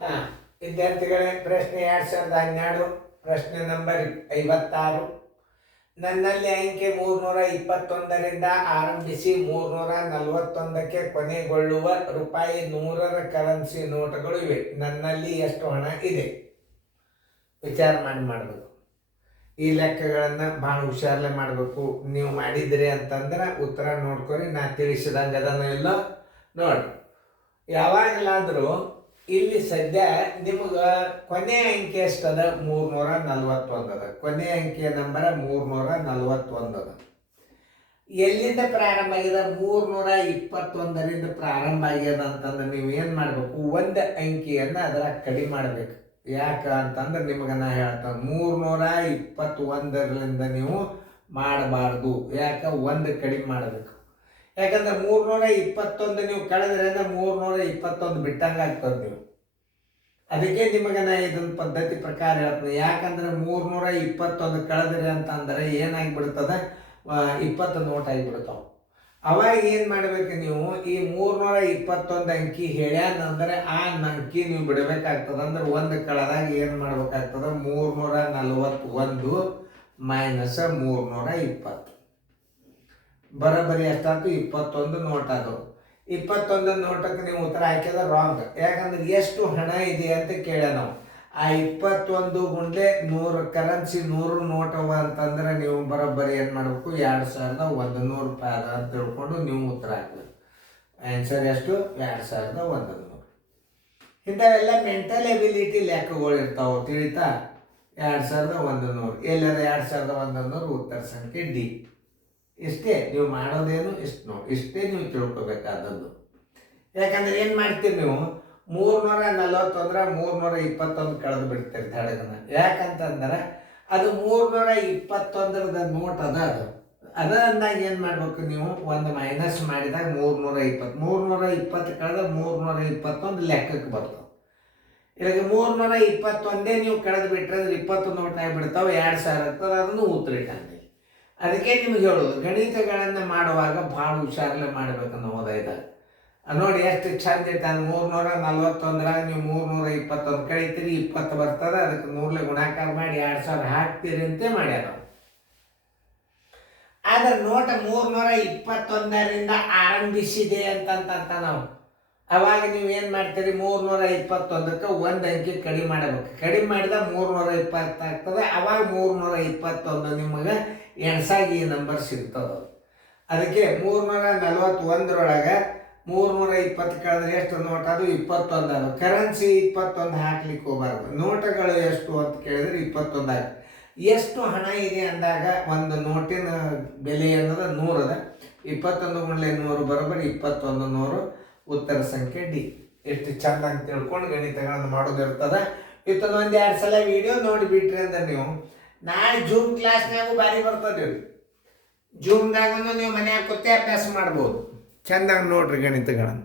ಹಾಂ ವಿದ್ಯಾರ್ಥಿಗಳೇ, ಪ್ರಶ್ನೆ 2012 ಪ್ರಶ್ನೆ ನಂಬರ್ 56. ನನ್ನಲ್ಲಿ ಅಂಕೆ 321ರಿಂದ ಆರಂಭಿಸಿ 341ಕ್ಕೆ ಕೊನೆಗೊಳ್ಳುವ ರೂಪಾಯಿ 100ರ ಕರೆನ್ಸಿ ನೋಟುಗಳು ಇವೆ. ನನ್ನಲ್ಲಿ ಎಷ್ಟು ಹಣ ಇದೆ? ವಿಚಾರ ಮಾಡಬೇಕು. ಈ ಲೆಕ್ಕಗಳನ್ನು ಭಾಳ ಹುಷಾರಲ್ಲೇ ಮಾಡಬೇಕು. ನೀವು ಮಾಡಿದ್ರಿ ಅಂತಂದ್ರೆ ಉತ್ತರ ನೋಡ್ಕೊರಿ. ನಾ ತಿಳಿಸಿದಂಗೆ ಅದನ್ನು ಇಲ್ಲ ನೋಡಿ. ಯಾವಾಗಲಾದರೂ ಇಲ್ಲಿ ಸದ್ಯ ನಿಮ್ಗೆ ಕೊನೆ ಅಂಕೆ ಎಷ್ಟದ? 341 ಅದ. ಕೊನೆ ಅಂಕೆಯ ನಂಬರ 341 ಅದ. ಎಲ್ಲಿಂದ ಪ್ರಾರಂಭ ಆಗಿದೆ? 321ರಿಂದ ಪ್ರಾರಂಭ ಆಗ್ಯದ ಅಂತಂದ್ರೆ ನೀವು ಏನು ಮಾಡಬೇಕು? ಒಂದು ಅಂಕಿಯನ್ನು ಅದರ ಕಡಿಮೆ ಮಾಡಬೇಕು. ಯಾಕೆ ಅಂತಂದ್ರೆ ನಿಮಗೆ ನಾ ಹೇಳ್ತೇನೆ, 321ರಿಂದ ನೀವು ಮಾಡಬಾರ್ದು. ಯಾಕೆ? ಒಂದು ಕಡಿಮೆ ಮಾಡಬೇಕು. ಯಾಕಂದ್ರೆ 321 ನೀವು ಕಳೆದ್ರೆ ಅಂದ್ರೆ 321 ಬಿಟ್ಟಂಗೆ ಆಗ್ತದೆ ನೀವು. ಅದಕ್ಕೆ ನಿಮಗೆ ನಾ ಇದನ್ನ ಪದ್ಧತಿ ಪ್ರಕಾರ ಹೇಳ್ತೀನಿ. ಯಾಕಂದ್ರೆ 321 ಕಳೆದ್ರಿ ಅಂತಂದ್ರೆ ಏನಾಗಿಬಿಡ್ತದೆ? 20 ನೋಟ್ ಆಗಿಬಿಡ್ತಾವೆ. ಅವಾಗ ಏನು ಮಾಡಬೇಕು ನೀವು? ಈ 321 ಅಂಕಿ ಹೇಳ್ಯಾನಂದ್ರೆ ಆ ಅಂಕಿ ನೀವು ಬಿಡಬೇಕಾಗ್ತದೆ. ಅಂದ್ರೆ ಒಂದು ಕಳೆದಾಗ ಏನು ಮಾಡ್ಬೇಕಾಗ್ತದೆ? 341 ಮೈನಸ್ 320 ಬರೋಬ್ಬರಿ ಎಷ್ಟಾಯ್ತು? 21 ನೋಟ್ ಅದು. 21 ನೋಟಕ್ಕೆ ನೀವು ಉತ್ತರ ಹಾಕಿದ್ರೆ ರಾಂಗ್. ಯಾಕಂದ್ರೆ ಎಷ್ಟು ಹಣ ಇದೆ ಅಂತ ಕೇಳ ನಾವು. ಆ 21 ಗುಂಡೆ 100 ಕರೆನ್ಸಿ 100 ನೋಟವ ಅಂತಂದ್ರೆ ನೀವು ಬರೋಬ್ಬರಿ ಏನು ಮಾಡಬೇಕು? 2100 ರೂಪಾಯಿ ಅದ ಅಂತ ತಿಳ್ಕೊಂಡು ನೀವು ಉತ್ತರ ಹಾಕ್ಬೇಕು. ಆನ್ಸರ್ ಎಷ್ಟು? 2100. ಇಂಥವೆಲ್ಲ ಮೆಂಟಲ್ ಎಬಿಲಿಟಿ ಲೆಕ್ಕಗಳು ಇರ್ತಾವೆ, ತಿಳಿತಾ? 2100 ಎಲ್ಲರ 2100 ಉತ್ತರ ಸಂಖ್ಯೆ ಡಿ. ಇಷ್ಟೇ ನೀವು ಮಾಡೋದೇನು? ಇಷ್ಟು ನೋಡಿ, ಇಷ್ಟೇ ನೀವು ತಿಳ್ಕೊಬೇಕಾದದ್ದು. ಯಾಕಂದ್ರೆ ಏನು ಮಾಡ್ತೀರಿ ನೀವು? 341 321 ಕಳೆದು ಬಿಡ್ತೀರಿ ತಡಗನ. ಯಾಕಂತಂದ್ರೆ ಅದು 321 ನೋಟ್ ಅದ. ಅದು ಅಂದಾಗ ಏನು ಮಾಡ್ಬೇಕು ನೀವು? ಒಂದು ಮೈನಸ್ ಮಾಡಿದಾಗ 320 ಕಳೆದ 321 ಲೆಕ್ಕಕ್ಕೆ ಬರ್ತದೆ. ಇವಾಗ 321 ನೀವು ಕಳೆದು ಬಿಟ್ಟರೆ 20 ನೋಟ್ ಆಗಿಬಿಡ್ತಾವೆ, 2000 ಆಗ್ತದೆ. ಅದನ್ನು ಉತ್ತರ ಇಟ್ಟಂಗೆ. ಅದಕ್ಕೆ ನಿಮ್ಗೆ ಹೇಳೋದು, ಗಣಿತಗಳನ್ನು ಮಾಡುವಾಗ ಭಾಳ ಹುಷಾರಲ್ಲೇ ಮಾಡಬೇಕು ಅನ್ನೋದೈದ. ನೋಡಿ ಎಷ್ಟು ಚಂದ ಇರ್ತಾನೆ. 341 ನೀವು 321 ಕಳಿತೀರಿ, 20 ಬರ್ತದೆ. ಅದಕ್ಕೆ 100 ಗುಣಾಕಾರ ಮಾಡಿ 2000 ಹಾಕ್ತೀರಿ ಅಂತ ಮಾಡ್ಯಾರ. ಆದ್ರೆ ನೋಟ 321ರಿಂದ ಆರಂಭಿಸಿದೆ ಅಂತಂತ ನಾವು ಅವಾಗ ನೀವು ಏನು ಮಾಡ್ತೀರಿ? 321ಕ್ಕೆ ಒಂದು ಅಂಕಿ ಕಡಿಮೆ ಮಾಡಬೇಕು. ಕಡಿಮೆ ಮಾಡಿದಾಗ 320 ಆಗ್ತದೆ. ಅವಾಗ 321 ನಿಮಗೆ ಎಣ್ಸಾಗಿ ಈ ನಂಬರ್ ಸಿಗ್ತದೆ. ಅದಕ್ಕೆ 341ರೊಳಗೆ 320 ಕಳೆದ್ರೆ ಎಷ್ಟು ನೋಟ್? ಅದು 21 ಅದು. ಕರೆನ್ಸಿ 21 ಹಾಕ್ಲಿಕ್ಕೆ ಹೋಗಬಾರ್ದು. ನೋಟುಗಳು ಎಷ್ಟು ಅಂತ ಕೇಳಿದ್ರೆ 21 ಆಗ. ಎಷ್ಟು ಹಣ ಇದೆ ಅಂದಾಗ ಒಂದು ನೋಟಿನ ಬೆಲೆ ಅನ್ನೋದು 100 ಅದ. 21 ಗುಂಡ್ಲೆ 100 ಬರೋಬ್ಬರಿ 2100. ಉತ್ತರ ಸಂಖ್ಯೆ ಡಿ. ಎಷ್ಟು ಚಂದ ಅಂತ ತಿಳ್ಕೊಂಡು ಗಣಿತಗಳನ್ನು ಮಾಡೋದಿರ್ತದೆ. ಇವತ್ತೊಂದು 1-2 ಸಲ ವಿಡಿಯೋ ನೋಡಿಬಿಟ್ರಿ ಅಂದ್ರೆ ನೀವು ನಾಳೆ ಜೂಮ್ ಕ್ಲಾಸ್ನಾಗೂ ಬಾರಿ ಬರ್ತದೆ. ಜೂಮ್ದಾಗೂ ನೀವು ಮನ್ಯಾಗ ಕೂತೇ ಅಭ್ಯಾಸ ಮಾಡ್ಬೋದು. ಚೆಂದಾಗಿ ನೋಡ್ರಿ ಗಣಿತಗಳನ್ನು.